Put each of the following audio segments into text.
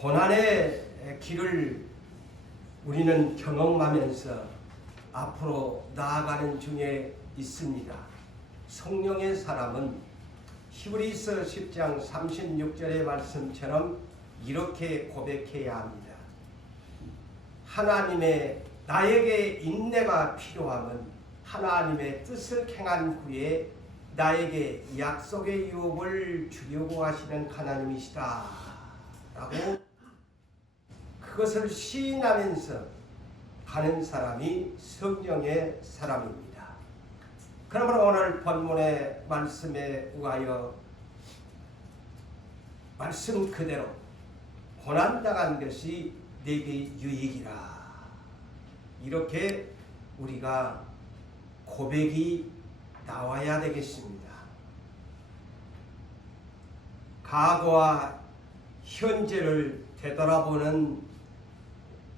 고난의 길을 우리는 경험하면서 앞으로 나아가는 중에 있습니다. 성령의 사람은 히브리서 10장 36절의 말씀처럼 이렇게 고백해야 합니다. 하나님의 나에게 인내가 필요함은 하나님의 뜻을 행한 후에 나에게 약속의 유업을 주려고 하시는 하나님이시다 라고 그것을 시인하면서 가는 사람이 성령의 사람입니다. 그러므로 오늘 본문의 말씀에 의하여 말씀 그대로 고난당한 것이 내게 유익이라, 이렇게 우리가 고백이 나와야 되겠습니다. 과거와 현재를 되돌아보는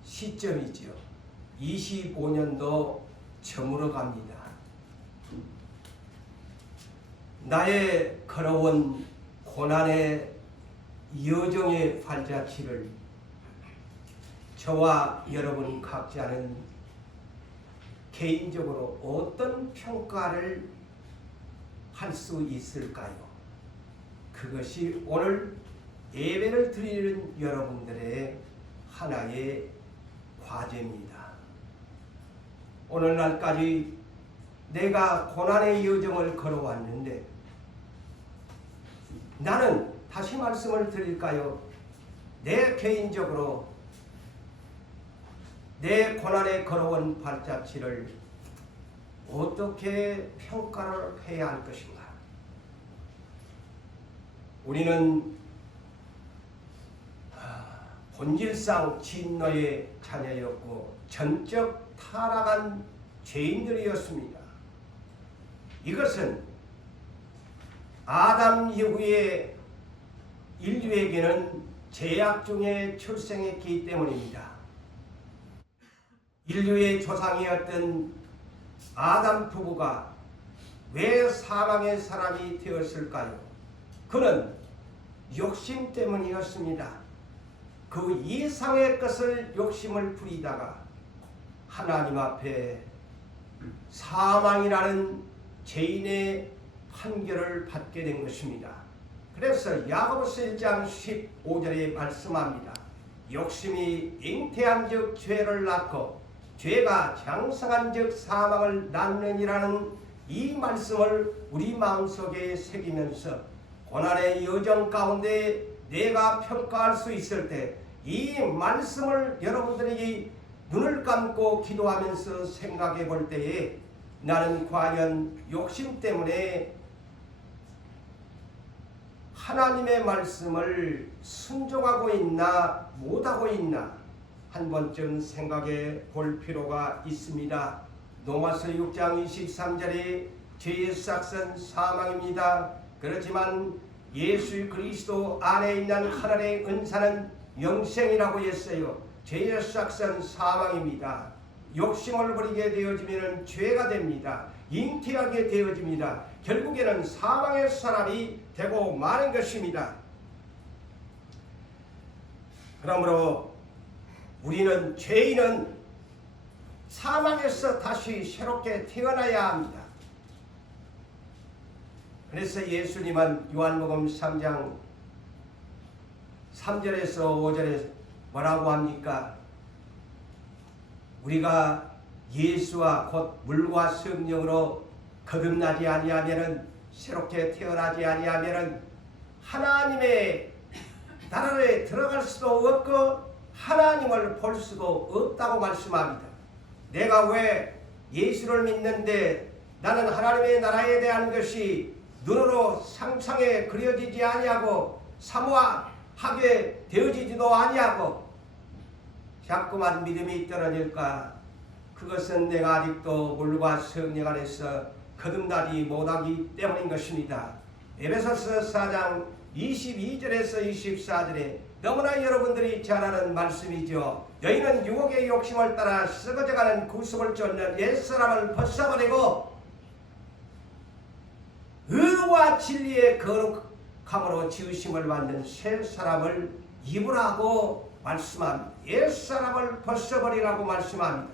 시점이죠. 25년도 저물어 갑니다. 나의 걸어온 고난의 여정의 발자취를 저와 여러분 각자는 개인적으로 어떤 평가를 할 수 있을까요? 그것이 오늘 예배를 드리는 여러분들의 하나의 과제입니다. 오늘날까지 내가 고난의 여정을 걸어왔는데 나는 다시 말씀을 드릴까요? 내 개인적으로 내 고난에 걸어온 발자취를 어떻게 평가를 해야 할 것인가? 우리는 본질상 진노의 자녀였고 전적 타락한 죄인들이었습니다. 이것은 아담 이후에 인류에게는 죄악 중에 출생했기 때문입니다. 인류의 조상이었던 아담 부부가 왜 사망의 사람이 되었을까요? 그는 욕심 때문이었습니다. 그 이상의 것을 욕심을 부리다가 하나님 앞에 사망이라는 죄인의 판결을 받게 된 것입니다. 그래서 야고보서 1장 15절에 말씀합니다. 욕심이 잉태한 즉 죄를 낳고 죄가 장성한 즉 사망을 낳느니라는 이 말씀을 우리 마음속에 새기면서 고난의 여정 가운데 내가 평가할 수 있을 때 이 말씀을 여러분들이 눈을 감고 기도하면서 생각해 볼 때에 나는 과연 욕심 때문에 하나님의 말씀을 순종하고 있나 못하고 있나 한 번쯤 생각해 볼 필요가 있습니다. 로마서 6장 23절에 죄의 삭은 사망입니다. 그렇지만 예수 그리스도 안에 있는 하나님의 은사는 영생이라고 했어요. 죄의 삭은 사망입니다. 욕심을 부리게 되어지면 죄가 됩니다. 잉태하게 되어집니다. 결국에는 사망의 사람이 되고 마는 것입니다. 그러므로 우리는 죄인은 사망에서 다시 새롭게 태어나야 합니다. 그래서 예수님은 요한복음 3장 3절에서 5절에 뭐라고 합니까? 우리가 예수와 곧 물과 성령으로 거듭나지 아니하면은, 새롭게 태어나지 아니하면은 하나님의 나라에 들어갈 수도 없고 하나님을 볼 수도 없다고 말씀합니다. 내가 왜 예수를 믿는데 나는 하나님의 나라에 대한 것이 눈으로 상상에 그려지지 아니하고 사모하게 되어지지도 아니하고 자꾸만 믿음이 떨어질까? 그것은 내가 아직도 물과 성령 안에서 거듭나지 못하기 때문인 것입니다. 에베소서 4장 22절에서 24절에 너무나 여러분들이 잘 아는 말씀이죠. 너희는 유혹의 욕심을 따라 썩어져가는 구습을 쫓는 옛사람을 벗어버리고 의와 진리의 거룩한 감으로 지으심을 받는 새 사람을 입으라고 말씀합니다. 옛 사람을 벗어버리라고 말씀합니다.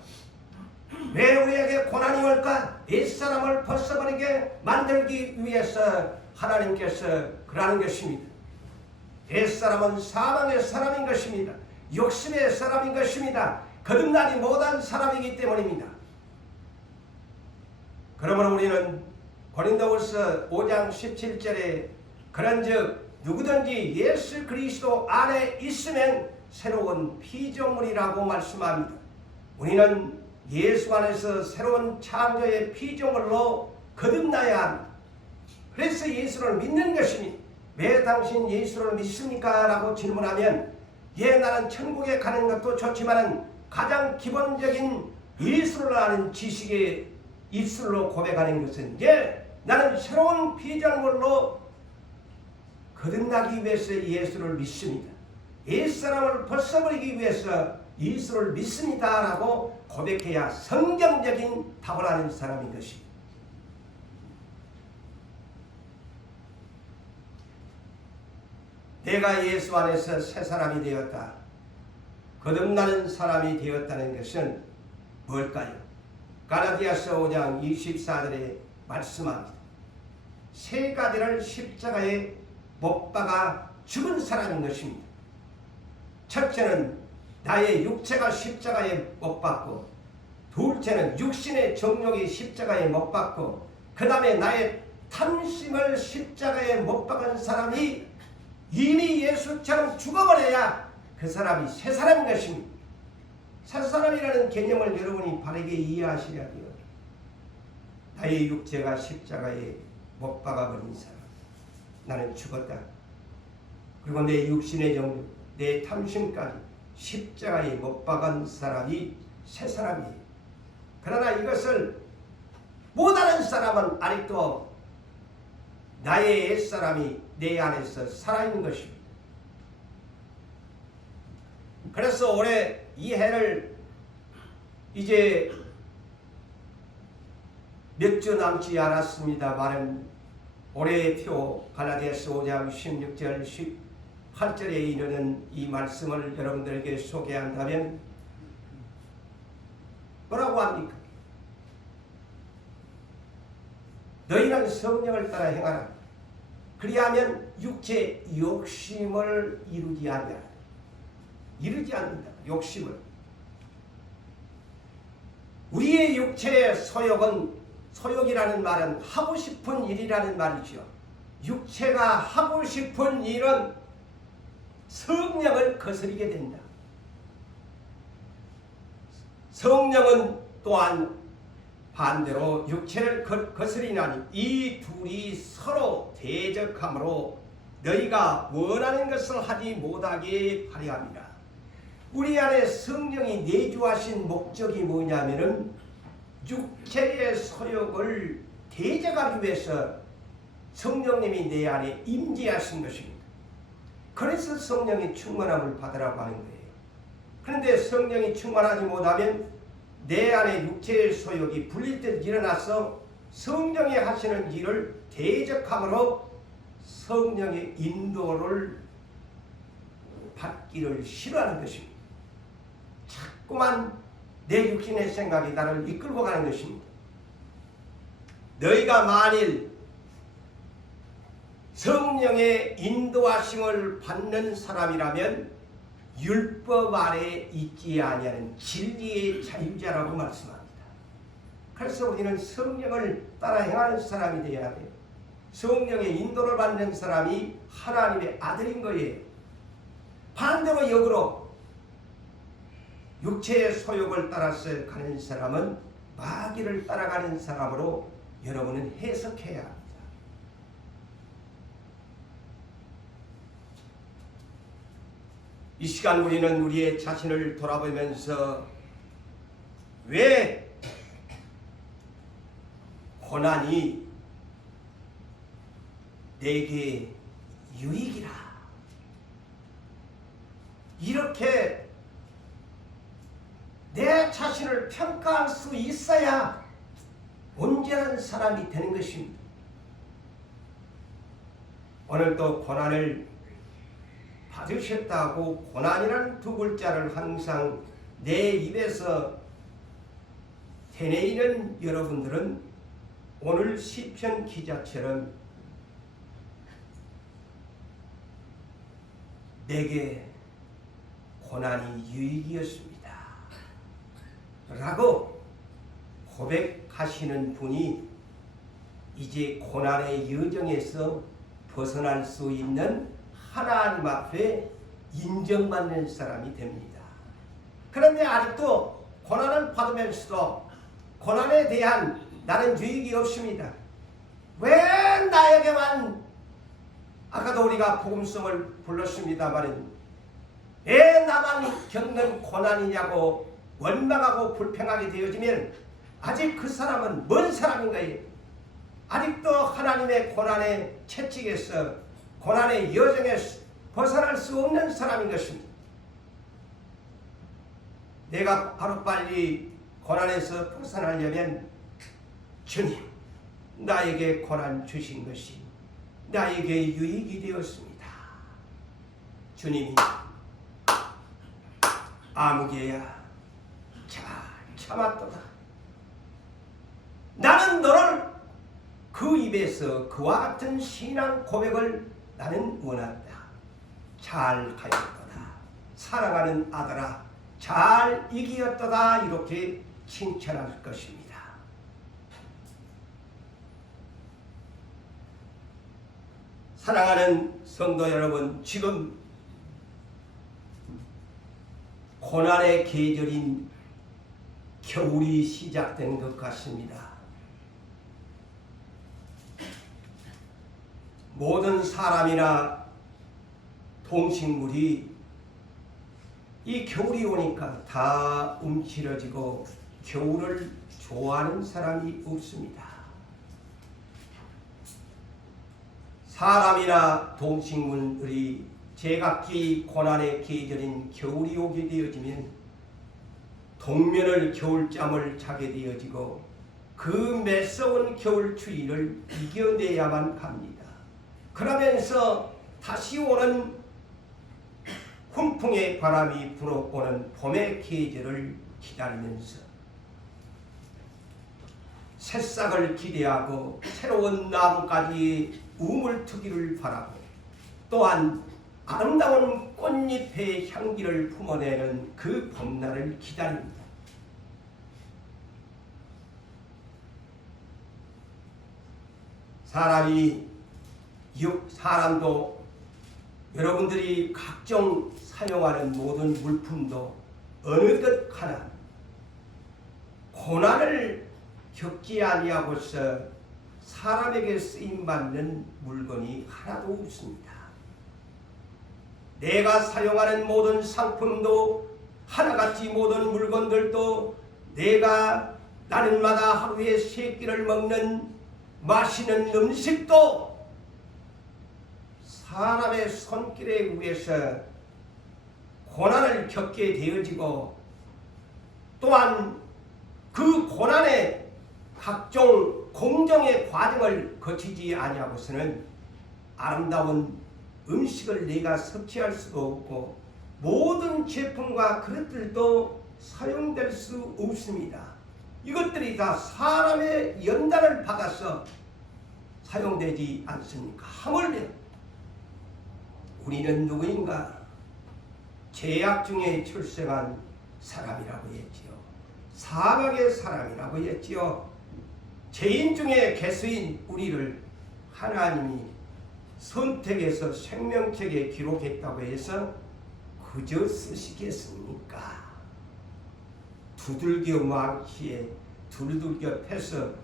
왜 우리에게 고난이 올까? 옛 사람을 벗어버리게 만들기 위해서 하나님께서 그러는 것입니다. 옛 사람은 사망의 사람인 것입니다. 욕심의 사람인 것입니다. 거듭나지 못한 사람이기 때문입니다. 그러므로 우리는 고린도후서 5장 17절에 그런즉 누구든지 예수 그리스도 안에 있으면 새로운 피조물이라고 말씀합니다. 우리는 예수 안에서 새로운 창조의 피조물로 거듭나야 합니다. 그래서 예수를 믿는 것입니다. 왜 당신 예수를 믿습니까? 라고 질문하면 나는 천국에 가는 것도 좋지만 가장 기본적인 예수를 아는 지식의 입술로 고백하는 것은 나는 새로운 피조물로 거듭나기 위해서 예수를 믿습니다. 옛사람을 벗어버리기 위해서 예수를 믿습니다 라고 고백해야 성경적인 답을 하는 사람인 것입니다. 내가 예수 안에서 새 사람이 되었다, 거듭나는 사람이 되었다는 것은 뭘까요? 갈라디아서 5장 24절에 말씀합니다. 세 가지를 십자가에 못 박아 죽은 사람인 것입니다. 첫째는 나의 육체가 십자가에 못 박고, 둘째는 육신의 정욕이 십자가에 못 박고, 그 다음에 나의 탐심을 십자가에 못 박은 사람이 이미 예수처럼 죽어버려야 그 사람이 새 사람인 것입니다. 새 사람이라는 개념을 여러분이 바르게 이해하셔야 돼요. 나의 육체가 십자가에 못 박아버린 사람, 나는 죽었다. 그리고 내 육신의 정욕, 내 탐심까지 십자가에 못 박은 사람이 새 사람이에요. 그러나 이것을 못하는 사람은 아직도 나의 옛사람이 내 안에서 살아있는 것입니다. 그래서 올해 이 해를 이제 몇 주 남지 않았습니다만 올해의 표 갈라디아서 5장 16절 18절에 이르는 이 말씀을 여러분들에게 소개한다면 뭐라고 합니까? 너희는 성령을 따라 행하라. 그리하면 육체 욕심을 이루지 않는다. 이루지 않는다. 욕심을. 우리의 육체의 소욕이라는 말은 하고 싶은 일이라는 말이죠. 육체가 하고 싶은 일은 성령을 거스르게 된다. 성령은 또한 반대로 육체를 거스리나니 이 둘이 서로 대적함으로 너희가 원하는 것을 하지 못하게 하려 합니다. 우리 안에 성령이 내주하신 목적이 뭐냐면은 육체의 소욕을 대적하기 위해서 성령님이 내 안에 임재하신 것입니다. 그래서 성령의 충만함을 받으라고 하는 거예요. 그런데 성령이 충만하지 못하면 내 안에 육체의 소욕이 불릴 때 일어나서 성령이 하시는 일을 대적함으로 성령의 인도를 받기를 싫어하는 것입니다. 자꾸만 내 육신의 생각이 나를 이끌고 가는 것입니다. 너희가 만일 성령의 인도하심을 받는 사람이라면 율법 아래 있지 아니하는 진리의 자유자라고 말씀합니다. 그래서 우리는 성령을 따라 행하는 사람이 되어야 돼요. 성령의 인도를 받는 사람이 하나님의 아들인 거예요. 반대로 역으로 육체의 소욕을 따라서 가는 사람은 마귀를 따라가는 사람으로 여러분은 해석해야 합니다. 이 시간 우리는 우리의 자신을 돌아보면서 왜 고난이 내게 유익이라 이렇게 내 자신을 평가할 수 있어야 온전한 사람이 되는 것입니다. 오늘도 고난을 받으셨다고 고난이라는 두 글자를 항상 내 입에서 되뇌이는 여러분들은 오늘 시편 기자처럼 내게 고난이 유익이었습니다 라고 고백하시는 분이 이제 고난의 여정에서 벗어날 수 있는 하나님 앞에 인정받는 사람이 됩니다. 그런데 아직도 고난을 받으면서도 고난에 대한 나는 유익이 없습니다. 왜 나에게만, 아까도 우리가 복음성을 불렀습니다만 왜 나만 겪는 고난이냐고 원망하고 불평하게 되어지면 아직 그 사람은 뭔 사람인가요? 아직도 하나님의 고난의 채찍에서 고난의 여정에서 벗어날 수 없는 사람인 것입니다. 내가 하루빨리 고난에서 벗어나려면 주님, 나에게 고난 주신 것이 나에게 유익이 되었습니다. 주님이 아무개야 잘 참았도다. 나는 너를 그 입에서 그와 같은 신앙 고백을 나는 원한다. 잘 가였도다. 사랑하는 아들아 잘 이기었도다. 이렇게 칭찬할 것입니다. 사랑하는 성도 여러분, 지금 고난의 계절인 겨울이 시작된 것 같습니다. 모든 사람이나 동식물이 이 겨울이 오니까 다 움츠러지고 겨울을 좋아하는 사람이 없습니다. 사람이나 동식물들이 제각기 고난의 계절인 겨울이 오게 되어지면 동면을 겨울잠을 자게 되어지고 그 매서운 겨울 추위를 이겨내야만 합니다. 그러면서 다시 오는 훈풍의 바람이 불어오는 봄의 계절을 기다리면서 새싹을 기대하고 새로운 나뭇가지의 우물트기를 바라고 또한 아름다운 꽃잎의 향기를 품어내는 그 봄날을 기다립니다. 사람도 여러분들이 각종 사용하는 모든 물품도 어느 것 하나 고난을 겪지 아니하고서 사람에게 쓰임받는 물건이 하나도 없습니다. 내가 사용하는 모든 상품도 하나같이 모든 물건들도 내가 날마다 하루에 3끼를 먹는 맛있는 음식도 사람의 손길에 의해서 고난을 겪게 되어지고 또한 그 고난의 각종 공정의 과정을 거치지 아니하고서는 아름다운 음식을 내가 섭취할 수도 없고 모든 제품과 그릇들도 사용될 수 없습니다. 이것들이 다 사람의 연단을 받아서 사용되지 않습니까? 하물며 우리는 누구인가? 죄악 중에 출생한 사람이라고 했지요. 사막의 사람이라고 했지요. 죄인 중에 개수인 우리를 하나님이 선택해서 생명책에 기록했다고 해서 그저 쓰시겠습니까? 두들겨 망치에 두들겨 패서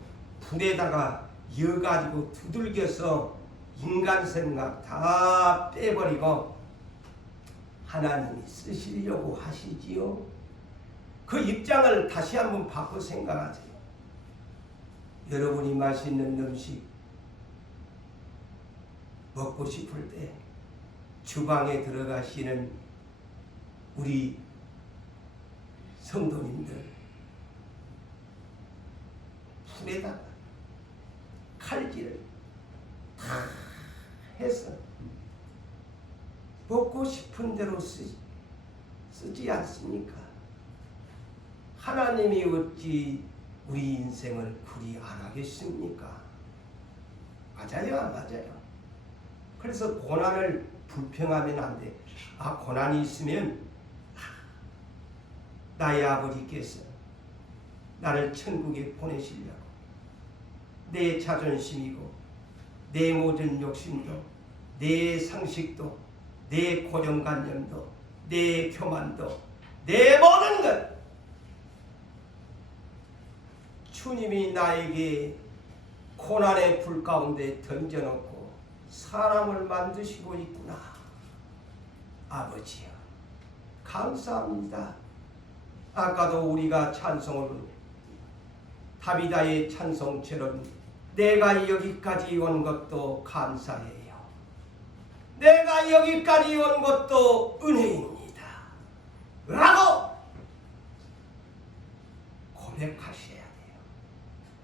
불에다가 이어가지고 두들겨서 인간 생각 다 빼버리고 하나님이 쓰시려고 하시지요. 그 입장을 다시 한번 바꿔 생각하세요. 여러분이 맛있는 음식 먹고 싶을 때 주방에 들어가시는 우리 성도님들 불에다가 칼질을 다 해서 먹고 싶은 대로 쓰지 않습니까? 하나님이 어찌 우리 인생을 그리 안 하겠습니까? 맞아요, 안 맞아요? 그래서 고난을 불평하면 안 돼. 고난이 있으면 나의 아버지께서 나를 천국에 보내시려고 내 자존심이고 내 모든 욕심도 내 상식도 내 고정관념도 내 교만도 내 모든 것 주님이 나에게 고난의 불 가운데 던져놓고 사람을 만드시고 있구나. 아버지여 감사합니다. 아까도 우리가 찬송을 다비다의 찬송처럼 내가 여기까지 온 것도 감사해요. 내가 여기까지 온 것도 은혜입니다. 라고 고백하셔야 돼요.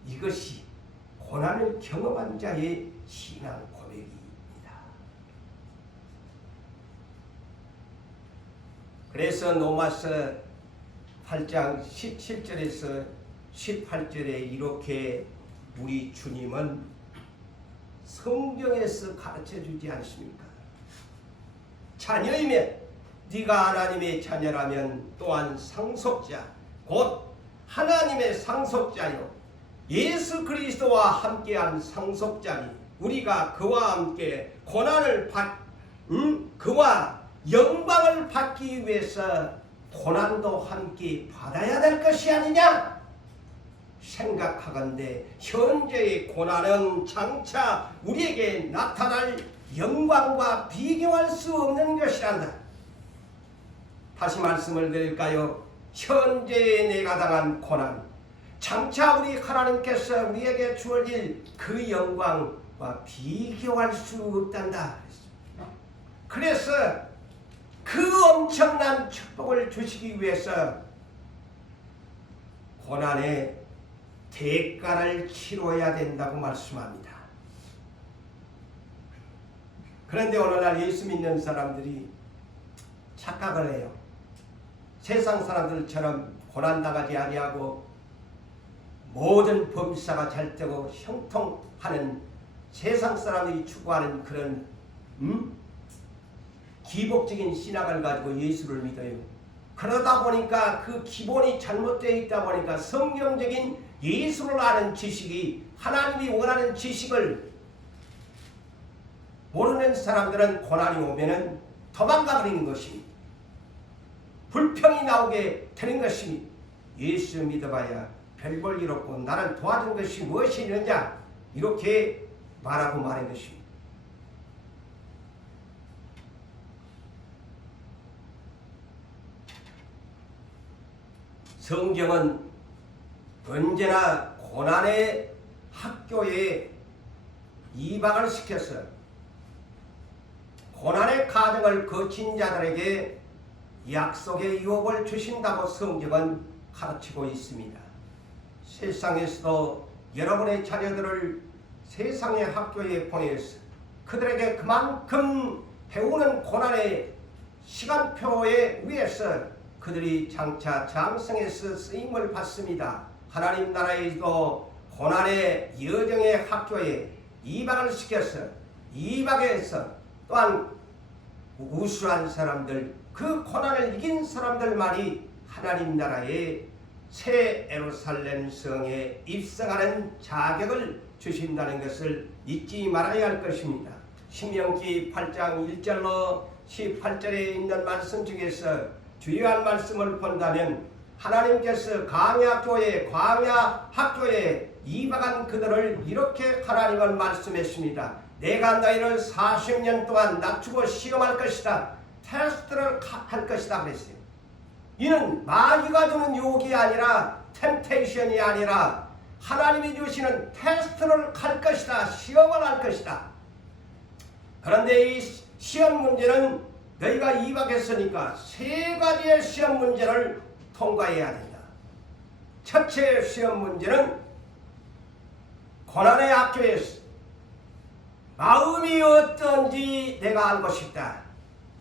이것이 고난을 경험한 자의 신앙 고백입니다. 그래서 로마서 8장 17절에서 18절에 이렇게 우리 주님은 성경에서 가르쳐주지 않습니까? 자녀이면 네가 하나님의 자녀라면 또한 상속자 곧 하나님의 상속자요 예수 그리스도와 함께한 상속자니 우리가 그와 함께 고난을 그와 영광을 받기 위해서 고난도 함께 받아야 될 것이 아니냐 생각하건대 현재의 고난은 장차 우리에게 나타날 영광과 비교할 수 없는 것이란다. 다시 말씀을 드릴까요? 현재의 내가 당한 고난 장차 우리 하나님께서 우리에게 주어질 그 영광과 비교할 수 없단다. 그래서 그 엄청난 축복을 주시기 위해서 고난의 대가를 치러야 된다고 말씀합니다. 그런데 오늘날 예수 믿는 사람들이 착각을 해요. 세상 사람들처럼 고난당하지 아니하고 모든 범사가 잘 되고 형통하는 세상 사람들이 추구하는 그런 기복적인 신학을 가지고 예수를 믿어요. 그러다 보니까 그 기본이 잘못되어 있다 보니까 성경적인 예수를 아는 지식이 하나님이 원하는 지식을 모르는 사람들은 고난이 오면은 도망가 버리는 것입니다. 불평이 나오게 되는 것입니다. 예수 믿어봐야 별 볼 일 없고 나를 도와준 것이 무엇이 있느냐 이렇게 말하고 말한 것입니다. 성경은 언제나 고난의 학교에 이방을 시켜서 고난의 과정을 거친 자들에게 약속의 유업을 주신다고 성경은 가르치고 있습니다. 세상에서도 여러분의 자녀들을 세상의 학교에 보내서 그들에게 그만큼 배우는 고난의 시간표에 의해서 그들이 장차 장성에서 쓰임을 받습니다. 하나님 나라에도 고난의 여정의 학교에 이방을 시켜서 이방에서 또한 우수한 사람들 그 고난을 이긴 사람들만이 하나님 나라의 새 예루살렘 성에 입성하는 자격을 주신다는 것을 잊지 말아야 할 것입니다. 신명기 8장 1절로 18절에 있는 말씀 중에서 주요한 말씀을 본다면 하나님께서 광야 학교에 이방한 그들을 이렇게 하나님은 말씀했습니다. 내가 너희를 40년 동안 낮추고 시험할 것이다. 테스트를 할 것이다 그랬어요. 이는 마귀가 주는 유혹이 아니라 템테이션이 아니라 하나님이 주시는 테스트를 할 것이다. 시험을 할 것이다. 그런데 이 시험 문제는 너희가 이방했으니까 세 가지의 시험 문제를 통과해야 된다. 첫째 시험 문제는 고난의 학교에서 마음이 어떤지 내가 알고 싶다.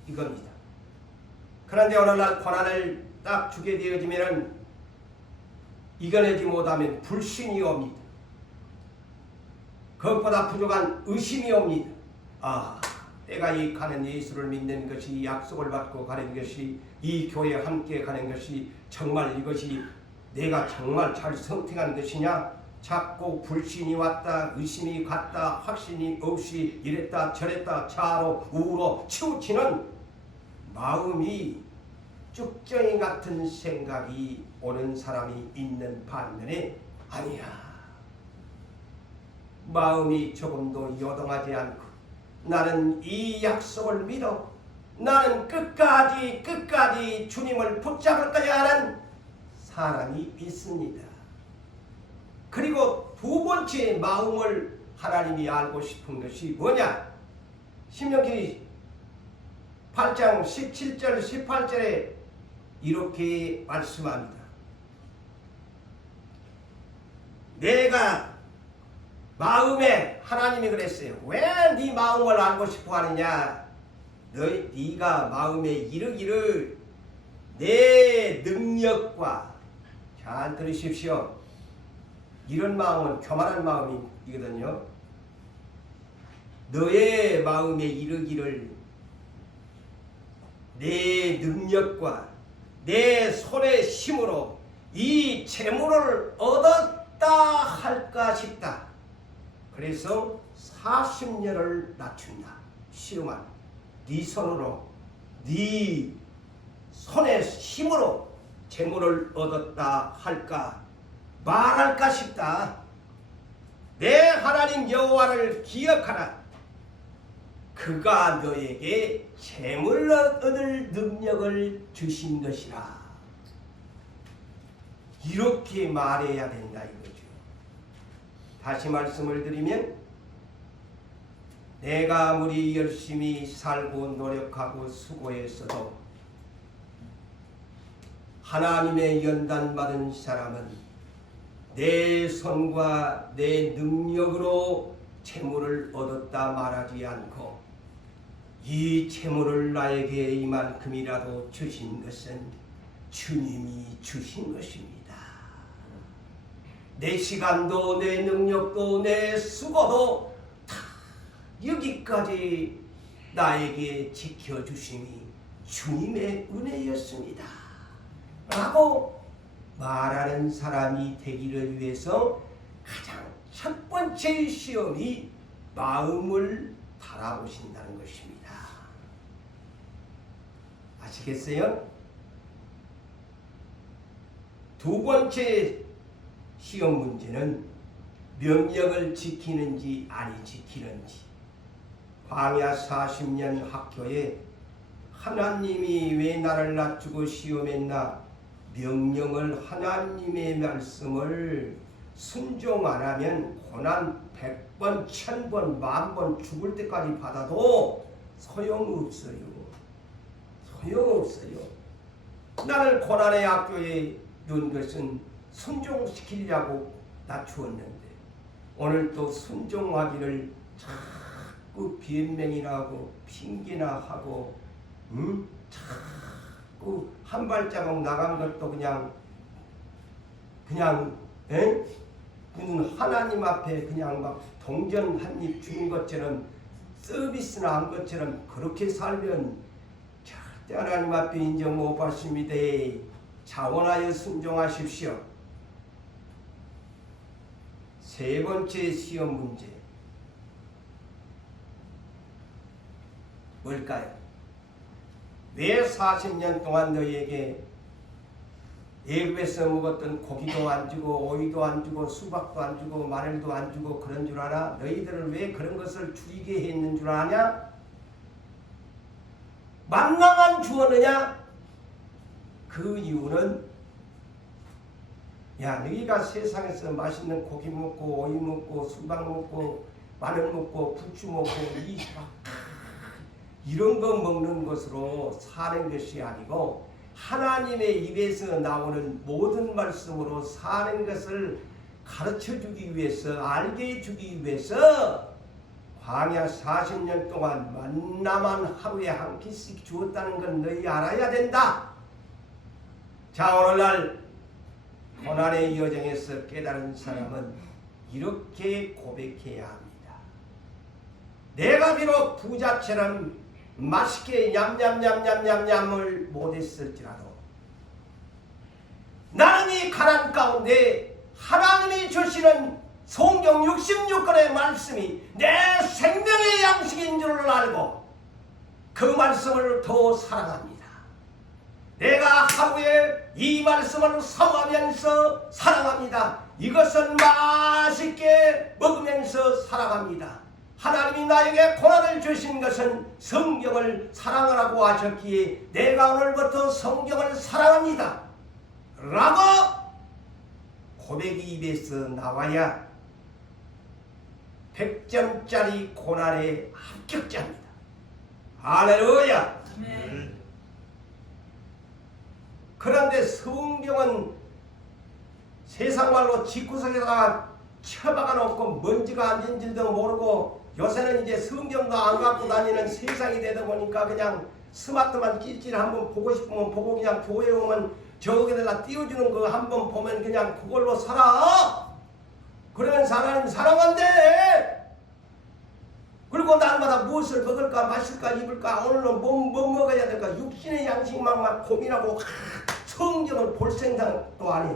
이겁니다. 그런데 오늘날 고난을 딱 주게 되어지면은 이겨내지 못하면 불신이 옵니다. 그것보다 부족한 의심이 옵니다. 내가 이 가는 예수를 믿는 것이, 약속을 받고 가는 것이, 이 교회에 함께 가는 것이 정말 이것이 내가 정말 잘 선택한 것이냐? 자꾸 불신이 왔다, 의심이 갔다, 확신이 없이 이랬다 저랬다 좌로 우로 치우치는 마음이 쭉정이 같은 생각이 오는 사람이 있는 반면에 아니야. 마음이 조금도 요동하지 않고 나는 이 약속을 믿어 나는 끝까지 주님을 붙잡을 거야 하는 사람이 있습니다. 그리고 두 번째 마음을 하나님이 알고 싶은 것이 뭐냐? 신명기 8장 17절 18절에 이렇게 말씀합니다. 내가 마음에, 하나님이 그랬어요. 왜 네 마음을 알고 싶어 하느냐? 네가 마음에 이르기를 내 능력과, 잘 들으십시오. 이런 마음은 교만한 마음이거든요. 너의 마음에 이르기를 내 능력과 내 손의 힘으로 이 재물을 얻었다 할까 싶다. 그래서 40년을 낮춘다. 시험한 네 손으로, 네 손의 힘으로 재물을 얻었다 할까 말할까 싶다. 내 하나님 여호와를 기억하라. 그가 너에게 재물을 얻을 능력을 주신 것이라. 이렇게 말해야 된다 이거죠. 다시 말씀을 드리면 내가 아무리 열심히 살고 노력하고 수고했어도 하나님의 연단받은 사람은 내 손과 내 능력으로 재물을 얻었다 말하지 않고 이 재물을 나에게 이만큼이라도 주신 것은 주님이 주신 것입니다. 내 시간도 내 능력도 내 수고도 다 여기까지 나에게 지켜주심이 주님의 은혜였습니다. 라고 말하는 사람이 되기를 위해서 가장 첫 번째 시험이 마음을 달아보신다는 것입니다. 아시겠어요? 두 번째 시험 문제는 명령을 지키는지 아니 지키는지. 광야 40년 학교에 하나님이 왜 나를 낮추고 시험했나? 명령을, 하나님의 말씀을 순종 안 하면 고난 100번, 1000번, 10,000번 죽을 때까지 받아도 소용없어요. 소용없어요. 나를 고난의 학교에 넣은 것은 순종시키려고 낮추었는데 오늘 또 순종하기를 자꾸 변명이나 하고 핑계나 하고 자꾸 한 발자국 나간 것도 그냥 무슨 하나님 앞에 그냥 막 동전 한 입 주는 것처럼 서비스나 한 것처럼 그렇게 살면 절대 하나님 앞에 인정 못 받습니다. 자원하여 순종하십시오. 세 번째 시험 문제 뭘까요? 왜 40년 동안 너희에게 애굽에서 먹었던 고기도 안 주고 오이도 안 주고 수박도 안 주고 마늘도 안 주고 그런 줄 알아? 너희들을 왜 그런 것을 줄이게 했는 줄 아냐? 만나만 주었느냐? 그 이유는 야 너희가 세상에서 맛있는 고기 먹고 오이 먹고 수박 먹고 마늘 먹고 부추 먹고 이런 거 먹는 것으로 사는 것이 아니고 하나님의 입에서 나오는 모든 말씀으로 사는 것을 가르쳐 주기 위해서, 알게 해주기 위해서 광야 40년 동안 만나만 하루에 한 끼씩 주었다는 건 너희 알아야 된다. 자, 오늘날 고난의 여정에서 깨달은 사람은 이렇게 고백해야 합니다. 내가 비록 부자처럼 맛있게 냠냠냠냠냠냠을 못했을지라도 나는 이 가난 가운데 하나님이 주시는 성경 66권의 말씀이 내 생명의 양식인 줄을 알고 그 말씀을 더 사랑합니다. 내가 하루에 이 말씀을 사모하면서 사랑합니다. 이것은 맛있게 먹으면서 사랑합니다. 하나님이 나에게 고난을 주신 것은 성경을 사랑하라고 하셨기에 내가 오늘부터 성경을 사랑합니다. 라고 고백이 입에서 나와야 100점짜리 고난의 합격자입니다. 할렐루야. 그런데 성경은 세상 말로 집구석에다가 처박아 놓고 먼지가 앉은 줄도 모르고 요새는 이제 성경도 안 갖고 다니는 세상이 되다 보니까 그냥 스마트만 찔찔 한번 보고 싶으면 보고 그냥 교회 오면 저기다가 띄워주는 거 한번 보면 그냥 그걸로 살아. 그러면서 하나님 사랑한대. 그리고 날마다 무엇을 먹을까 마실까 입을까 오늘은 뭐 먹어야 될까 육신의 양식만 막 고민하고 성경을 볼 생각도 안 해.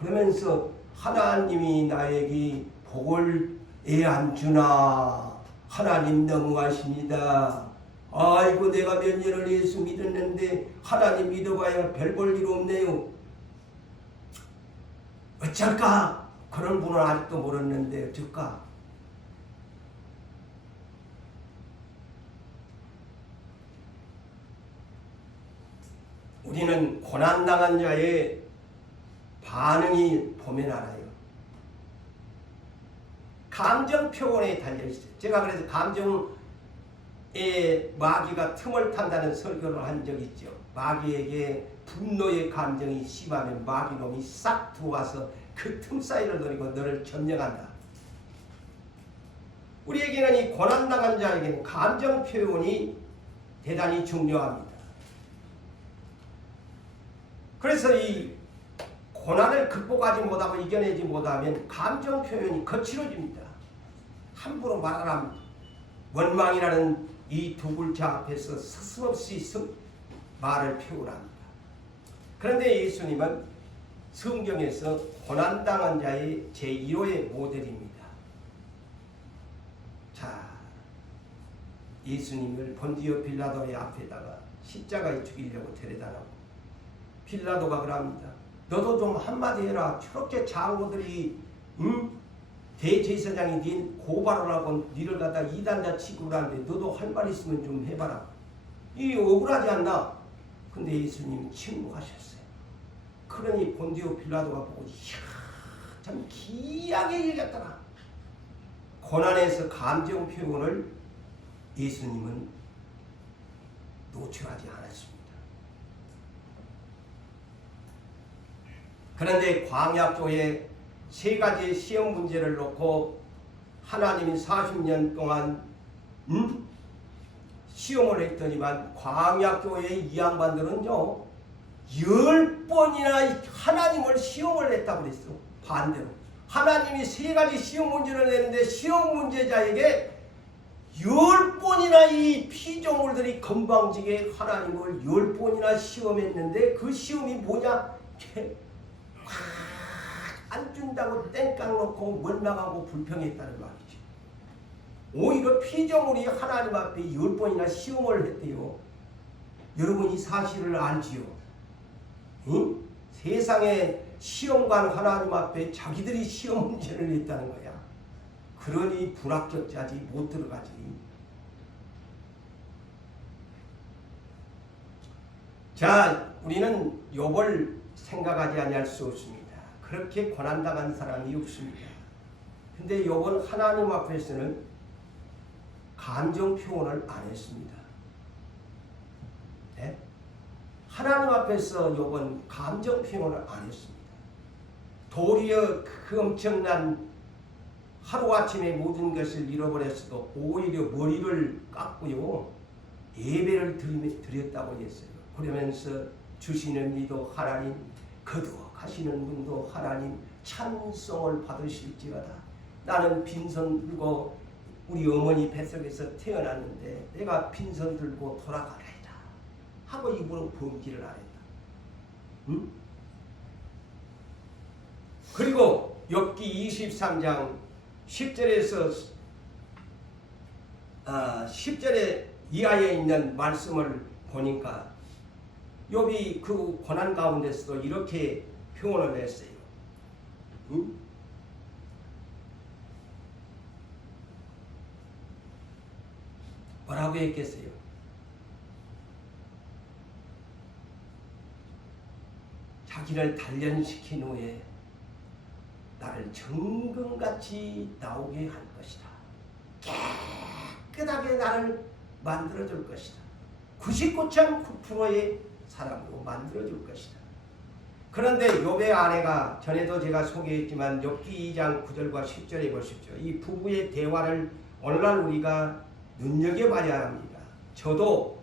그러면서 하나님이 나에게 복을 애 안 주나. 하나님 너무하십니다. 아이고 내가 몇 년을 예수 믿었는데 하나님 믿어봐야 별 볼 일 없네요. 어쩔까? 그런 분은 아직도 모르는데 어쩔까? 우리는 고난당한 자의 반응이 보면 알아요. 감정 표현에 달려있어요. 제가 그래서 감정에 마귀가 틈을 탄다는 설교를 한 적이 있죠. 마귀에게 분노의 감정이 심하면 마귀놈이 싹 들어와서 그 틈 사이를 노리고 너를 점령한다. 우리에게는 이 고난당한 자에게는 감정 표현이 대단히 중요합니다. 그래서 이 고난을 극복하지 못하고 이겨내지 못하면 감정 표현이 거칠어집니다. 함부로 말하라면 원망이라는 이 두 글자 앞에서 서슴없이 말을 표현합니다. 그런데 예수님은 성경에서 고난당한 자의 제1호의 모델입니다. 자, 예수님을 본디오 빌라도의 앞에다가 십자가에 죽이려고 데려다 놓고 빌라도가 그럽니다. 너도 좀 한마디 해라. 저렇게 장로들이 대제사장이 네 고발을 하고 니를 갖다 이단자 치고 그러는데 너도 할 말 있으면 좀 해봐라. 이 억울하지 않나? 근데 예수님이 침묵하셨어요. 그러니 본디오 빌라도가 보고 이야 참 기이하게 얘기했더라. 고난에서 감정 표현을 예수님은 노출하지 않았습니다. 그런데 광야교회 세 가지 시험 문제를 놓고 하나님이 40년 동안 시험을 했더니만 광야교회의 이 양반들은요 10번이나 하나님을 시험을 했다고 그랬어. 반대로 하나님이 세 가지 시험 문제를 냈는데 시험 문제자에게 10번이나 이 피조물들이 건방지게 하나님을 10번이나 시험했는데 그 시험이 뭐냐? 안 준다고 땡깡 놓고 원망하고 불평했다는 말이죠. 오히려 피조물이 하나님 앞에 10번이나 시험을 했대요. 여러분 이 사실을 알지요? 응? 세상에 시험관 하나님 앞에 자기들이 시험 문제를 냈다는 거야. 그러니 불합격자지 못 들어가지. 자, 우리는 욥을 생각하지 아니할 수 없습니다. 그렇게 고난당한 사람이 없습니다. 근데 욥은 하나님 앞에서는 감정 표현을 안 했습니다. 네? 하나님 앞에서 욥은 감정 표현을 안 했습니다. 도리어 그 엄청난 하루아침에 모든 것을 잃어버렸어도 오히려 머리를 깎고요 예배를 드렸다고 했어요. 그러면서 주시는 이도 하나님, 거두어가시는 분도 하나님, 찬송을 받으실지어다. 나는 빈손 들고 우리 어머니 뱃속에서 태어났는데 내가 빈손 들고 돌아가리이다 하고 이분은 범기를 안 했다. 응? 그리고 욥기 23장 10절에서 10절에 이하에 있는 말씀을 보니까 욥이 그 고난 가운데서도 이렇게 표현을 했어요. 응? 뭐라고 했겠어요? 자기를 단련시킨 후에 나를 정금같이 나오게 할 것이다. 깨끗하게 나를 만들어줄 것이다. 99.9%의 사람으로 만들어줄 것이다. 그런데 욥의 아내가 전에도 제가 소개했지만 욥기 2장 9절과 10절에 보십시오. 이 부부의 대화를 오늘날 우리가 눈여겨봐야 합니다. 저도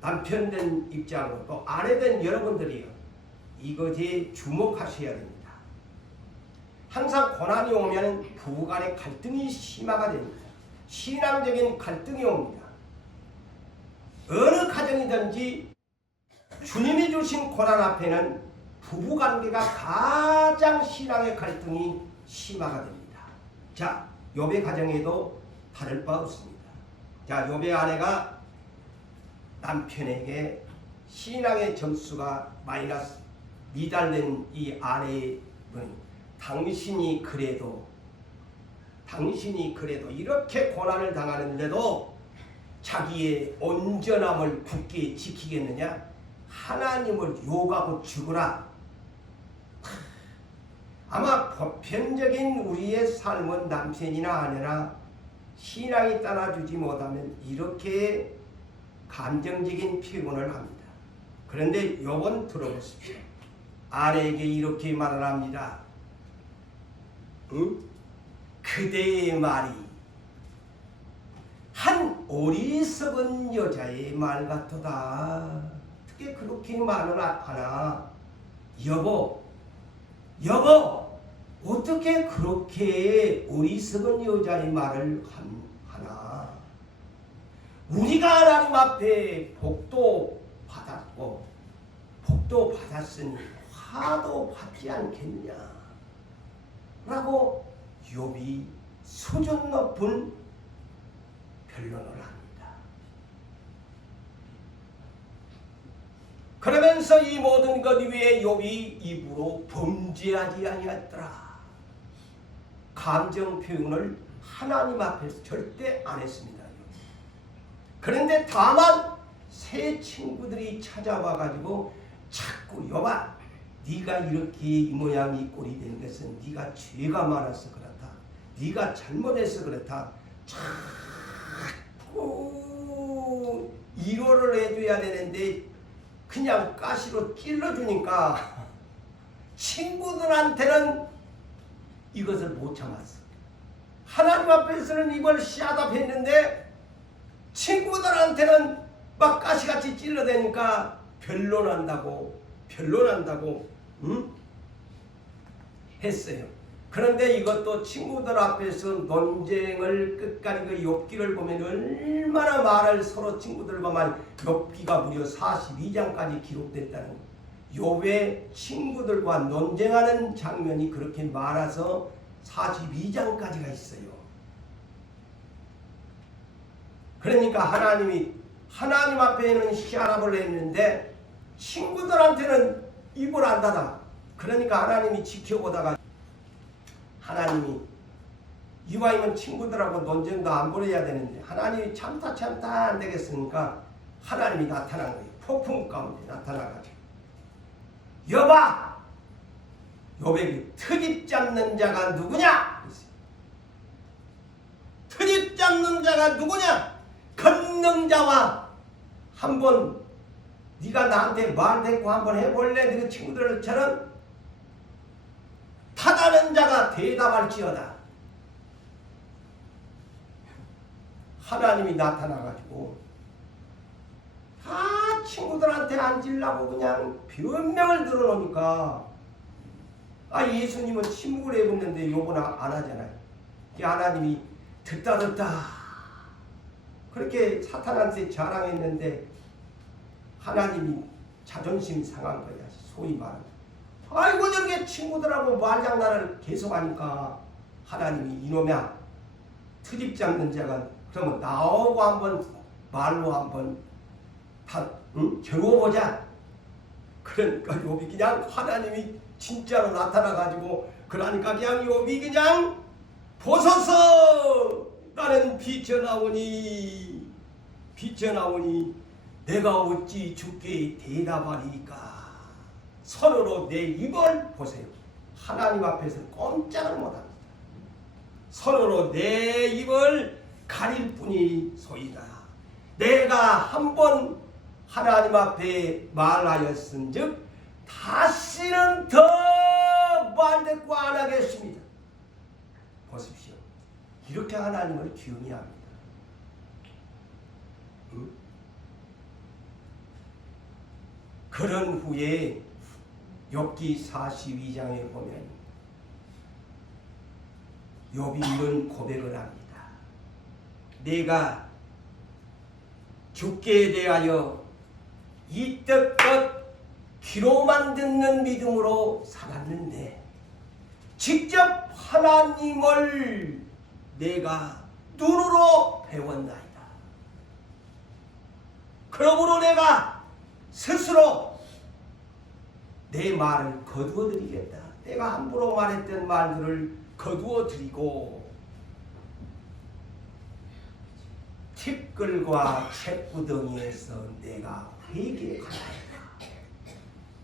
남편 된 입장으로 또 아내 된 여러분들이요. 이것에 주목하셔야 됩니다. 항상 고난이 오면 부부간의 갈등이 심화가 됩니다. 신앙적인 갈등이 옵니다. 어느 가정이든지 주님이 주신 고난 앞에는 부부관계가 가장 신앙의 갈등이 심화가 됩니다. 자, 욥의 가정에도 다를 바 없습니다. 자, 욥의 아내가 남편에게 신앙의 점수가 마이너스 미달된 이 아내는 당신이 그래도 이렇게 고난을 당하는데도 자기의 온전함을 굳게 지키겠느냐? 하나님을 욕하고 죽으라. 아마 보편적인 우리의 삶은 남편이나 아내나 신앙이 따라주지 못하면 이렇게 감정적인 표현을 합니다. 그런데 욥은 들어보십시오. 아내에게 이렇게 말을 합니다. 응? 그대의 말이 한 어리석은 여자의 말 같도다. 어떻게 그렇게 말을 하나? 여보, 어떻게 그렇게 어리석은 여자의 말을 하나? 우리가 하나님 앞에 복도 받았고 복도 받았으니 화도 받지 않겠냐? 라고 욥이 수준 높은 변론을 합니다. 그러면서 이 모든 것 위에 욥이 입으로 범죄하지 아니하였더라. 감정 표현을 하나님 앞에서 절대 안 했습니다. 그런데 다만 새 친구들이 찾아와 가지고 자꾸 욥아, 네가 이렇게 이 모양 이 꼴이 된 것은 네가 죄가 많아서 그렇다. 네가 잘못해서 그렇다. 자꾸 위로를 해줘야 되는데 그냥 가시로 찔러주니까 친구들한테는 이것을 못 참았어. 하나님 앞에서는 입을 씨앗답했는데 친구들한테는 막 가시같이 찔러대니까 변론한다고 했어요. 그런데 이것도 친구들 앞에서 논쟁을 끝까지 그 욥기를 보면 얼마나 말을 서로 친구들과 말 욥기가 무려 42장까지 기록됐다는 거예요. 욥의 친구들과 논쟁하는 장면이 그렇게 많아서 42장까지가 있어요. 그러니까 하나님 앞에는 시아랍을 했는데 친구들한테는 입을 안 닫아. 그러니까 하나님이 지켜보다가 하나님이 이왕이면 친구들하고 논쟁도 안 벌여야 되는데 하나님이 참다 안 되겠으니까 하나님이 나타난 거예요. 폭풍 가운데 나타나가지고 여봐, 욥에게 트집 잡는 자가 누구냐? 트집 잡는 자가 누구냐? 권능자와 한번 네가 나한테 말 대꾸 한번 해볼래? 네 친구들처럼 타다는 자가 대답할지어다. 하나님이 나타나가지고 다 친구들한테 앉으려고 그냥 변명을 들어놓으니까 예수님은 침묵을 해봤는데 요번 안 하잖아요. 하나님이 듣다 그렇게 사탄한테 자랑했는데 하나님이 자존심 상한 거야. 소위 말하면 아이고 저렇게 친구들하고 말장난을 계속하니까 하나님이 이놈야 트집 잡는 자가 그러면 나오고 한번 말로 한번 다 겨워보자. 그러니까 욥이 그냥 하나님이 진짜로 나타나가지고 그러니까 그냥 욥이 그냥 보소서 나는 비쳐나오니 내가 어찌 주께 대답하리까. 서로로 내 입을 보세요. 하나님 앞에서 꼼짝을 못합니다. 서로로 내 입을 가릴 뿐이 소이다. 내가 한번 하나님 앞에 말하였은즉 다시는 더 말대꾸 안 하겠습니다. 보십시오. 이렇게 하나님을 기용합니다. 그런 후에 욥기 42장에 보면 욥이 이런 고백을 합니다. 내가 주께 대하여 이때껏 귀로만 듣는 믿음으로 살았는데 직접 하나님을 내가 눈으로 배웠나이다. 그러므로 내가 스스로 내 말을 거두어 드리겠다. 내가 함부로 말했던 말들을 거두어 드리고 티끌과 책구덩이에서 내가 회개하나이다.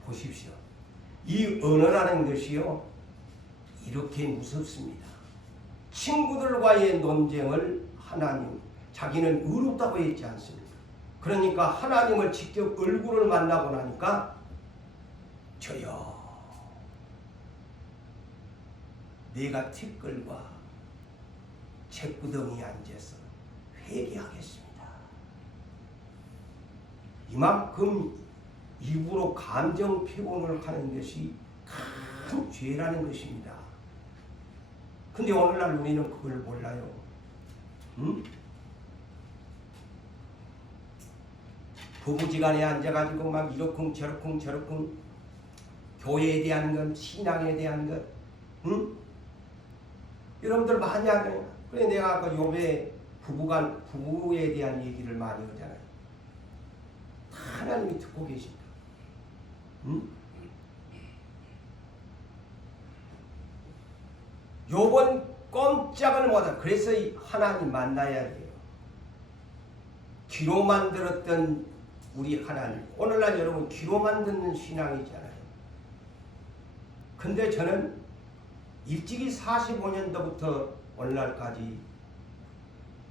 보십시오. 이 언어라는 것이요 이렇게 무섭습니다. 친구들과의 논쟁을 하나님 자기는 의롭다고 했지 않습니까? 그러니까 하나님을 직접 얼굴을 만나고 나니까 저요 내가 티끌과 책구덩이에 앉아서 회개하겠습니다. 이만큼 입으로 감정 표현을 하는 것이 큰 죄라는 것입니다. 근데 오늘날 우리는 그걸 몰라요. 부부지간에 앉아가지고 막 이러쿵 저러쿵 교회에 대한 것, 신앙에 대한 것, 여러분들 많이 하잖아요. 그래 내가 아까 욥의 부부에 대한 얘기를 많이 하잖아요. 하나님이 듣고 계십니다. 욥은 꼼짝을 못하. 그래서 하나님 만나야 돼요. 귀로만 들었던 우리 하나님. 오늘날 여러분 귀로만 듣는 신앙이잖아요. 근데 저는 일찍이 45년도부터 오늘날까지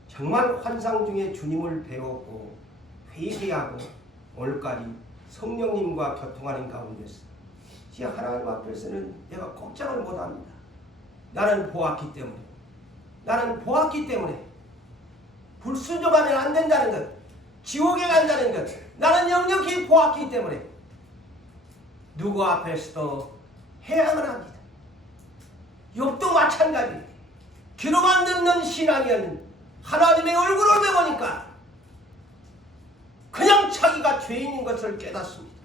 정말 환상 중에 주님을 배웠고 회개하고 오늘까지 성령님과 교통하는 가운데서 하나님 앞에서는 내가 꼼짝을 못합니다. 나는 보았기 때문에 불순종하면 안 된다는 것, 지옥에 간다는 것 나는 역력히 보았기 때문에 누구 앞에서도 해양을 합니다. 욥도 마찬가지. 귀로만 듣는 신앙이었는데 하나님의 얼굴을 배우니까 그냥 자기가 죄인인 것을 깨닫습니다.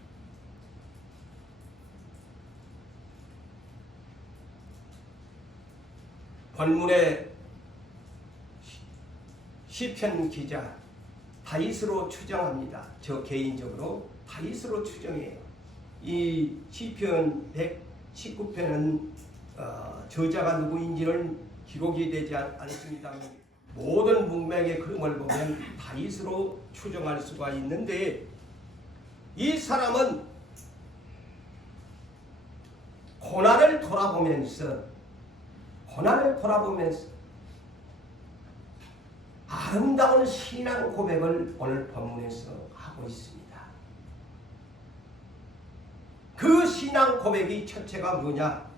본문의 시편 기자 다윗으로 추정합니다. 저 개인적으로 다윗으로 추정해요. 이 시편 119편은 저자가 누구인지는 기록이 되지 않습니다. 모든 문맥의 흐름을 보면 다윗으로 추정할 수가 있는데 이 사람은 고난을 돌아보면서 아름다운 신앙 고백을 오늘 본문에서 하고 있습니다. 그 신앙 고백이 첫째가 뭐냐?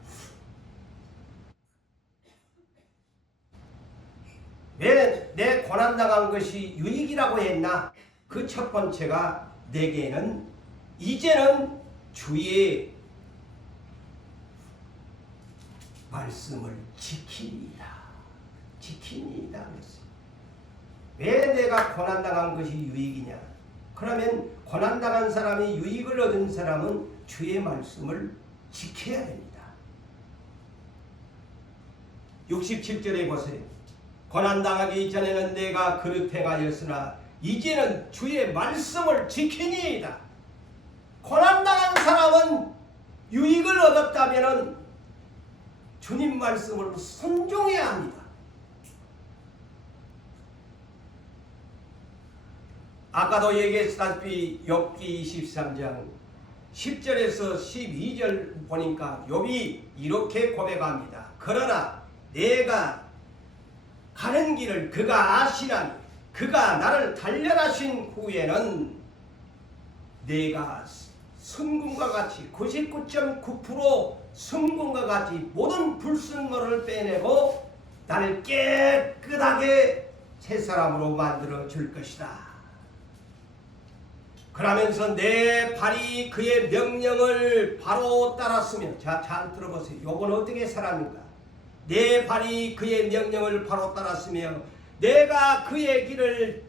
왜 내 고난당한 것이 유익이라고 했나? 그 첫 번째가 내게는 이제는 주의 말씀을 지킵니다. 지킵니다. 왜 내가 고난당한 것이 유익이냐? 그러면 고난당한 사람이 유익을 얻은 사람은 주의 말씀을 지켜야 됩니다. 67절에 보세요. 고난당하기 이전에는 내가 그릇 행하였으나 이제는 주의 말씀을 지키니이다. 고난당한 사람은 유익을 얻었다면 주님 말씀을 순종해야 합니다. 아까도 얘기했다시피 욥기 23장 10절에서 12절 보니까 욥이 이렇게 고백합니다. 그러나 내가 가는 길을 그가 아시나니 그가 나를 단련하신 후에는 내가 순금과 같이 99.9% 순금과 같이 모든 불순물을 빼내고 나를 깨끗하게 새 사람으로 만들어 줄 것이다. 그러면서 내 발이 그의 명령을 바로 따랐으며, 자, 잘 들어보세요. 요건 어떻게 사람인가? 내 발이 그의 명령을 바로 따랐으며 내가 그의 길을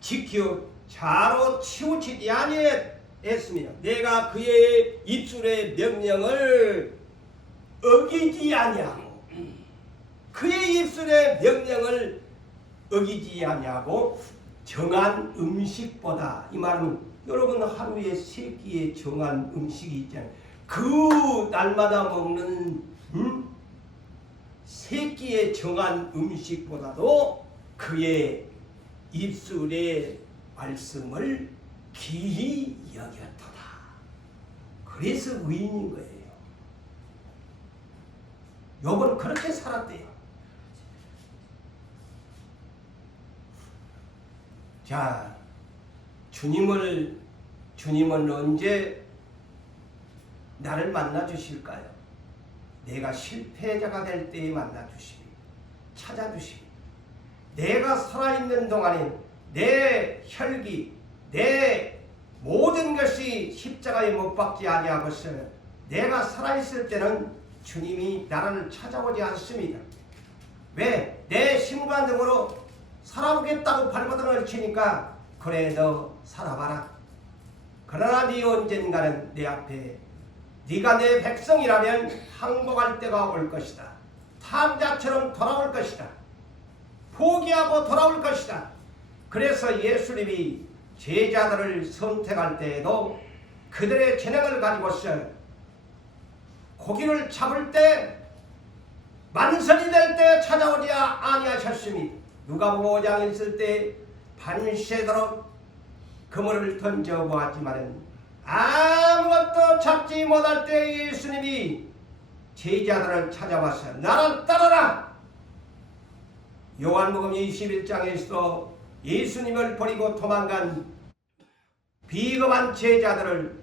지켜 자로 치우치지 아니했으며 내가 그의 입술의 명령을 어기지 아니하고 그의 입술의 명령을 어기지 아니하고 정한 음식보다, 이 말은 여러분 하루에 3끼의 정한 음식이 있잖아요. 그 날마다 먹는 3끼의 정한 음식보다도 그의 입술의 말씀을 귀히 여겼도다. 그래서 의인인 거예요. 욥은 그렇게 살았대요. 자, 주님은 언제 나를 만나 주실까요? 내가 실패자가 될 때에 만나 주시니, 찾아 주시니, 내가 살아있는 동안에 내 혈기, 내 모든 것이 십자가에 못 박지 아니하고서 내가 살아있을 때는 주님이 나를 찾아오지 않습니다. 왜? 내 신부한 등으로 살아보겠다고 발버둥을 치니까 그래 너 살아봐라. 그러나 네 언젠가는 내 앞에 네가 내 백성이라면 항복할 때가 올 것이다. 탐자처럼 돌아올 것이다. 포기하고 돌아올 것이다. 그래서 예수님이 제자들을 선택할 때에도 그들의 재능을 가지고서 고기를 잡을 때 만선이 될 때 찾아오지 아니하셨습니다. 누가복음 5장에 있을 때 밤새도록 그물을 던져보았지만 아무것도 잡지 못할 때 예수님이 제자들을 찾아와서 나를 따르라. 요한복음 21장에서도 예수님을 버리고 도망간 비겁한 제자들을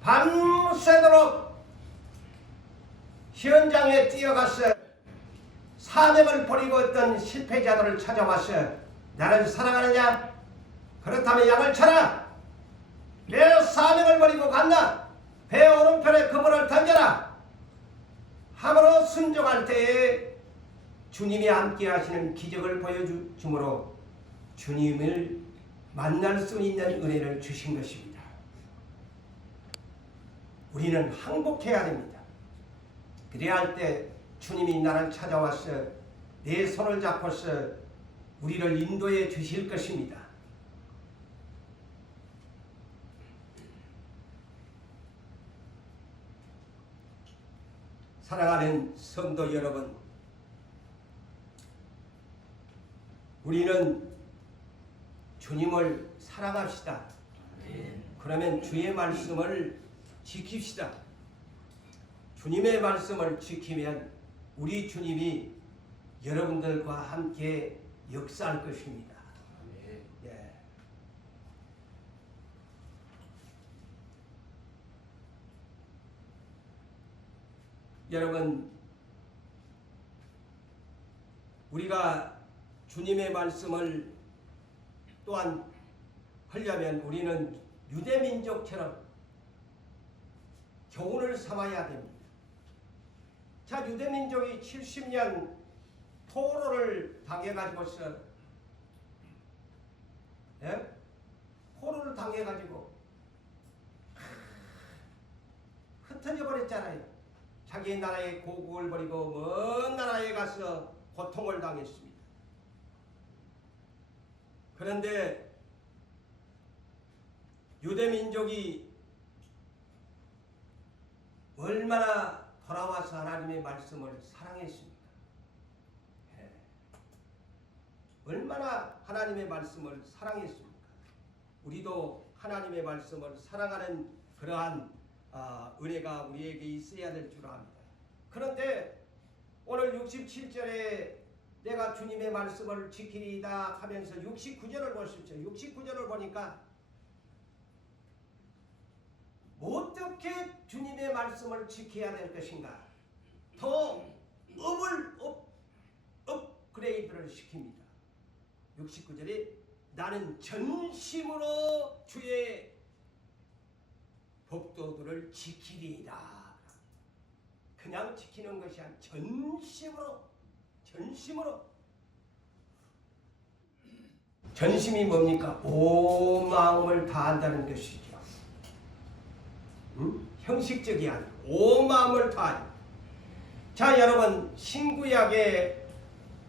밤새도록 현장에 뛰어가서 사명을 버리고 있던 실패자들을 찾아와서 나를 사랑하느냐? 그렇다면 양을 쳐라. 내 사명을 버리고 갔나? 배 오른편에 그물을 던져라. 함으로 순종할 때에 주님이 함께 하시는 기적을 보여주므로 주님을 만날 수 있는 은혜를 주신 것입니다. 우리는 항복해야 됩니다. 그래야 할 때 주님이 나를 찾아와서 내 손을 잡고서 우리를 인도해 주실 것입니다. 사랑하는 성도 여러분, 우리는 주님을 사랑합시다. 그러면 주의 말씀을 지킵시다. 주님의 말씀을 지키면 우리 주님이 여러분들과 함께 역사할 것입니다. 예. 여러분, 우리가 주님의 말씀을 또한 하려면 우리는 유대민족처럼 교훈을 삼아야 됩니다. 자, 유대민족이 70년 포로를 당해가지고서 포로를 당해가지고 흩어져 버렸잖아요. 자기 나라의 고국을 버리고 먼 나라에 가서 고통을 당했습니다. 그런데 유대민족이 얼마나 돌아와서 하나님의 말씀을 사랑했습니까? 얼마나 하나님의 말씀을 사랑했습니까? 우리도 하나님의 말씀을 사랑하는 그러한 은혜가 우리에게 있어야 될 줄 압니다. 그런데 오늘 67절에 내가 주님의 말씀을 지키리이다 하면서 69절을 보십시오. 69절을 보니까 어떻게 주님의 말씀을 지켜야 될 것인가? 더 업그레이드를 시킵니다. 69절에 나는 전심으로 주의 법도들을 지키리이다. 그냥 지키는 것이 아니라 전심으로. 전심이 뭡니까? 온 마음을 다한다는 것이죠. 형식적이 아니고 온 마음을 다하는. 자, 여러분, 신구약의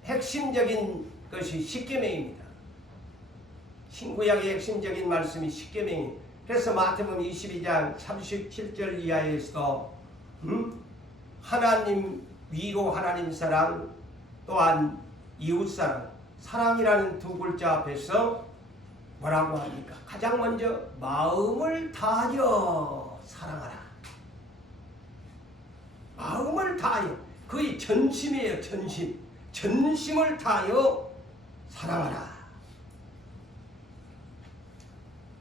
핵심적인 것이 십계명입니다. 신구약의 핵심적인 말씀이 십계명입니다. 그래서 마태복음 22장 37절 이하에서도 하나님 위로 하나님 사랑 또한 이웃 사랑이라는 두 글자 앞에서 뭐라고 합니까? 가장 먼저 마음을 다하여 사랑하라. 마음을 다하여, 그의 전심이에요. 전심을 다하여 사랑하라.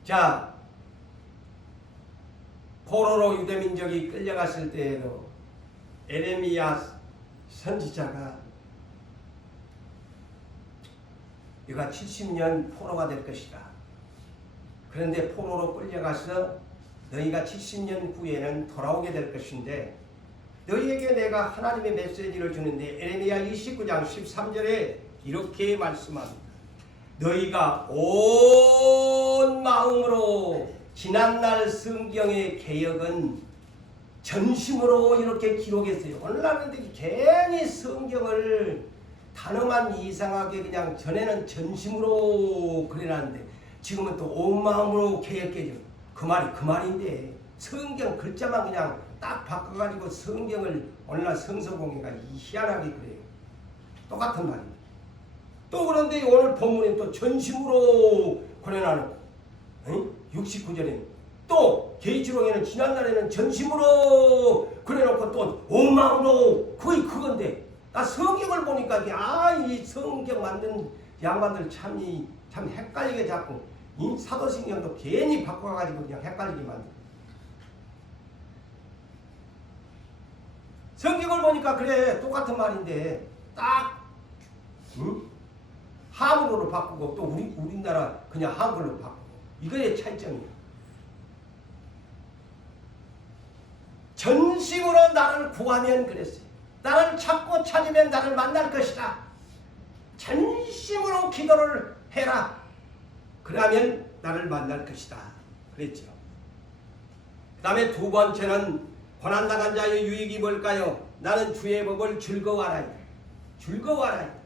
자, 포로로 유대민족이 끌려갔을 때에도 에레미야 선지자가 네가 70년 포로가 될 것이다. 그런데 포로로 끌려가서 너희가 70년 후에는 돌아오게 될 것인데 너희에게 내가 하나님의 메시지를 주는데 에레미야 29장 13절에 이렇게 말씀합니다. 너희가 온 마음으로 지난날 성경의 개혁은 전심으로 이렇게 기록했어요. 오늘날은 괜히 성경을 단어만 이상하게 그냥 전에는 전심으로 그래놨는데 지금은 또 온 마음으로 개혁해줘. 그 말인데 성경 글자만 그냥 딱 바꿔가지고 성경을 오늘날 성서공회가 희한하게 그래요. 똑같은 말입니다. 또 그런데 오늘 본문에 또 전심으로 권해놔놓고 69절에 또 계시록에는 지난날에는 전심으로 그래놓고 또 온 마음으로 거의 그건데 나 성경을 보니까 이 성경 만든 양반들 참 헷갈리게 자꾸 이 사도신경도 괜히 바꿔가지고 그냥 헷갈리게 만들어. 성경을 보니까 그래 똑같은 말인데 딱 한글로 바꾸고 또 우리나라 그냥 한글로 바꾸고 이거의 차이점이야. 전심으로 나를 구하면 그랬어요. 나를 찾고 찾으면 나를 만날 것이다. 전심으로 기도를 해라. 그러면 나를 만날 것이다. 그랬죠. 그 다음에 두 번째는 고난당한 자의 유익이 뭘까요? 나는 주의 법을 즐거워하라. 즐거워하라.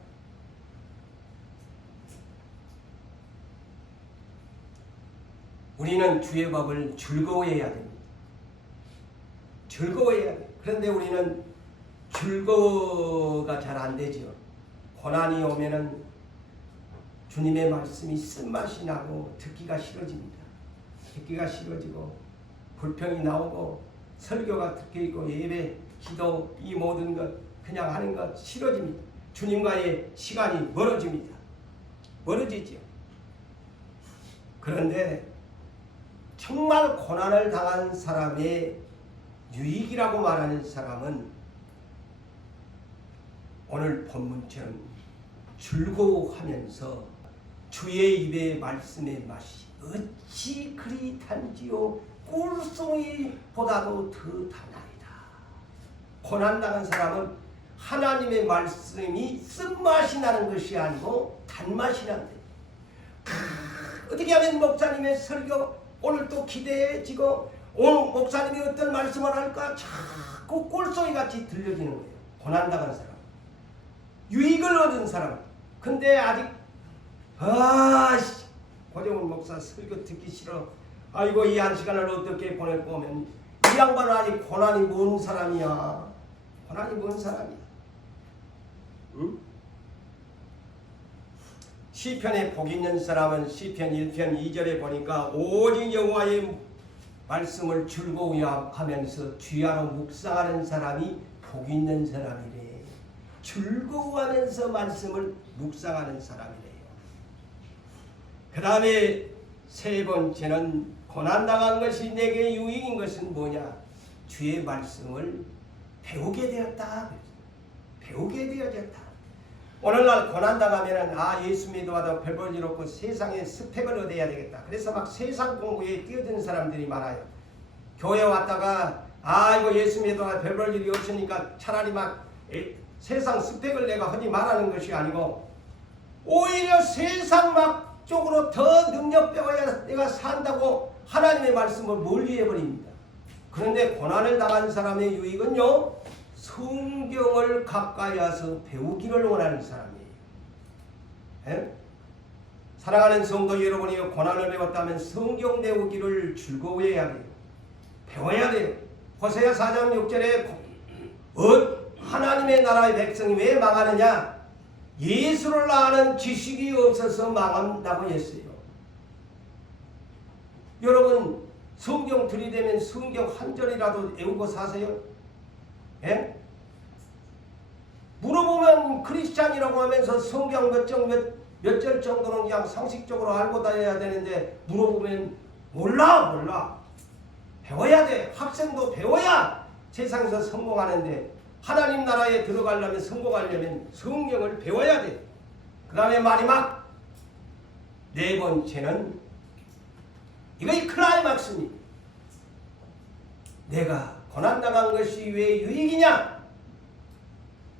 우리는 주의 법을 즐거워해야 됩니다. 즐거워해야 돼요. 그런데 우리는 즐거워가 잘 안 되죠. 고난이 오면은 주님의 말씀이 쓴맛이 나고 듣기가 싫어집니다. 듣기가 싫어지고 불평이 나오고 설교가 듣기고 예배, 기도 이 모든 것 그냥 하는 것 싫어집니다. 주님과의 시간이 멀어집니다. 멀어지죠. 그런데 정말 고난을 당한 사람의 유익이라고 말하는 사람은 오늘 본문처럼 즐거워하면서 주의 입의 말씀의 맛이 어찌 그리 단지요 꿀송이보다도 더 다나이다. 고난당한 사람은 하나님의 말씀이 쓴맛이 나는 것이 아니고 단맛이 난다. 어떻게 하면 목사님의 설교 오늘 또 기대해지고 오늘 목사님이 어떤 말씀을 할까 자꾸 꿀송이같이 들려지는 거예요. 고난당한 사람, 유익을 얻은 사람. 근데 아직 고정훈 목사 설교 듣기 싫어. 아이고 이 한 시간을 어떻게 보낼 거면 이 양반은 아직 고난이 뭔 사람이야. 고난이 뭔 사람이야. 응? 시편에 복 있는 사람은 시편 1편 2절에 보니까 오직 여호와의 말씀을 즐거워하면서 주야로 묵상하는 사람이 복 있는 사람이래. 즐거워하면서 말씀을 묵상하는 사람이래요. 그 다음에 세 번째는 고난당한 것이 내게 유익인 것은 뭐냐? 주의 말씀을 배우게 되었다. 배우게 되어졌다. 오늘날 고난당하면 예수 믿어도 별 볼 일 없고 세상에 스펙을 얻어야 되겠다. 그래서 막 세상 공부에 뛰어드는 사람들이 많아요. 교회 왔다가 이거 예수 믿어도 별 볼 일이 없으니까 차라리 막 세상 스펙을 내가 하지 말라는 것이 아니고 오히려 세상 막 쪽으로 더 능력 배워야 내가 산다고 하나님의 말씀을 멀리 해버립니다. 그런데 고난을 당한 사람의 유익은요, 성경을 가까이 와서 배우기를 원하는 사람이에요. 에? 사랑하는 성도 여러분이 고난을 배웠다면 성경 배우기를 즐거워해야 돼요. 배워야 돼요. 호세아 4장 6절에 하나님의 나라의 백성이 왜 망하느냐? 예수를 아는 지식이 없어서 망한다고 했어요. 여러분 성경 들이대면 성경 한 절이라도 외우고 사세요? 예? 물어보면 크리스찬이라고 하면서 성경 몇 절 정도는 그냥 상식적으로 알고 다녀야 되는데 물어보면 몰라. 배워야 돼. 학생도 배워야 세상에서 성공하는데 하나님 나라에 들어가려면 성공하려면 성경을 배워야 돼. 그 다음에 마지막 네 번째는 이거의 클라이막스입니다. 내가 고난당한 것이 왜 유익이냐?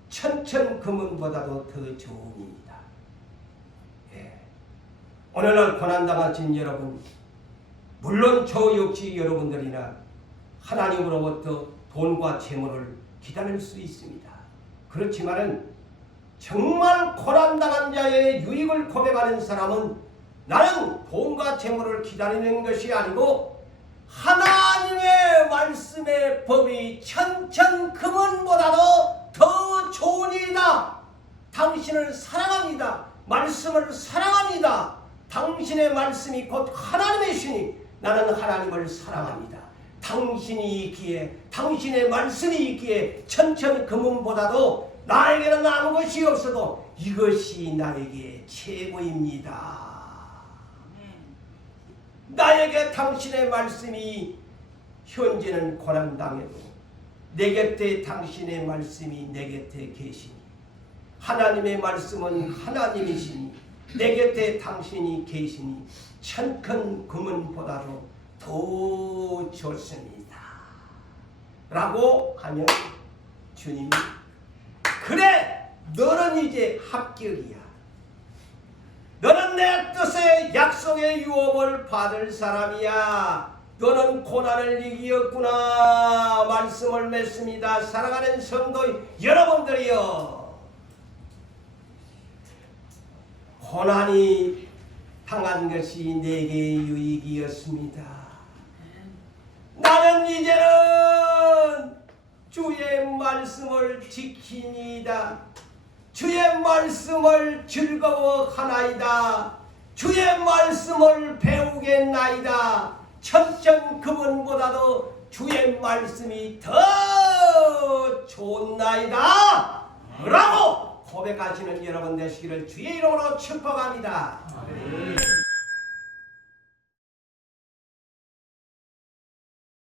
천천금은보다도 더 좋음입니다. 오늘날 고난당하신 여러분, 물론 저 역시 여러분들이나 하나님으로부터 돈과 재물을 기다릴 수 있습니다. 그렇지만은 정말 고난당한 자의 유익을 고백하는 사람은 나는 돈과 재물을 기다리는 것이 아니고 하나님의 말씀의 법이 천천금은보다도 더 좋으니이다. 당신을 사랑합니다. 말씀을 사랑합니다. 당신의 말씀이 곧 하나님의 신이 나는 하나님을 사랑합니다. 당신이 있기에 당신의 말씀이 있기에 천천금은보다도 나에게는 아무 것이 없어도 이것이 나에게 최고입니다. 나에게 당신의 말씀이 현재는 고난당해도 내 곁에 당신의 말씀이 내 곁에 계시니 하나님의 말씀은 하나님이시니 내 곁에 당신이 계시니 천천금은보다도 더 좋습니다. 라고 하면 주님이 그래 너는 이제 합격이야. 너는 내 뜻의 약속의 유업을 받을 사람이야. 너는 고난을 이기었구나. 말씀을 맺습니다. 사랑하는 성도 여러분들이여, 고난이 당한 것이 내게 유익이었습니다. 나는 이제는 주의 말씀을 지키니이다. 주의 말씀을 즐거워하나이다. 주의 말씀을 배우겠나이다. 천천금은보다도 주의 말씀이 더 좋나이다. 라고 고백하시는 여러분 되시기를 주의 이름으로 축복합니다.